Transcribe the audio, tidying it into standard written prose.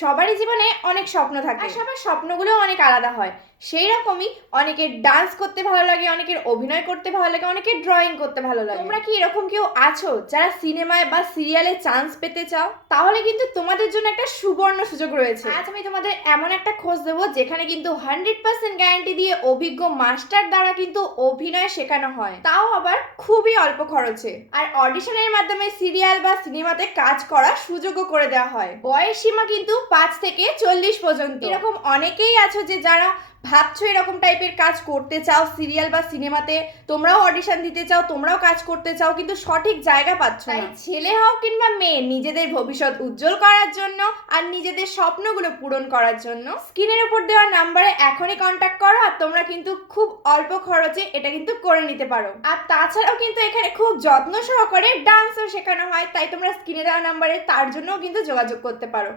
সবারই জীবনে অনেক স্বপ্ন থাকে আর সবার স্বপ্নগুলো অনেক আলাদা হয়। সেই রকমই অনেকের ডান্স করতে ভালো লাগে, অনেকের অভিনয় করতে ভালো লাগে, অনেকের ড্রয়িং করতে ভালো লাগে। তোমরা কি এরকম কেউ আছো যারা সিনেমায় বা সিরিয়ালে চান্স পেতে চাও? তাহলে কিন্তু তোমাদের জন্য একটা সুবর্ণ সুযোগ রয়েছে। আজ আমি তোমাদের এমন একটা খোঁজ দেবো যেখানে কিন্তু 100% গ্যারান্টি দিয়ে অভিজ্ঞ মাস্টার দ্বারা কিন্তু অভিনয় শেখানো হয়, তাও আবার খুবই অল্প খরচে। আর অডিশনের মাধ্যমে সিরিয়াল বা সিনেমাতে কাজ করার সুযোগও করে দেওয়া হয়। বয়স সীমা কিন্তু 5 থেকে 40 পর্যন্ত। এরকম অনেকেই আছো যে যারা ভাবছো এরকম টাইপের কাজ করতে চাও, সিরিয়াল বা সিনেমাতে তোমরাও অডিশন দিতে চাও, তোমরাও কাজ করতে চাও, কিন্তু সঠিক জায়গা পাচ্ছ না। তাই ছেলে হও কিংবা মেয়ে, নিজেদের ভবিষ্যৎ উজ্জ্বল করার জন্য আর নিজেদের স্বপ্নগুলো পূরণ করার জন্য স্ক্রিনের উপর দেওয়া নাম্বারে এখনই কন্ট্যাক্ট করো। আর তোমরা কিন্তু খুব অল্প খরচে এটা কিন্তু করে নিতে পারো। আর তাছাড়াও কিন্তু এখানে খুব যত্ন সহকারে ডান্সও শেখানো হয়, তাই তোমরা স্ক্রিনে দেওয়া নাম্বারে তার জন্যও কিন্তু যোগাযোগ করতে পারো।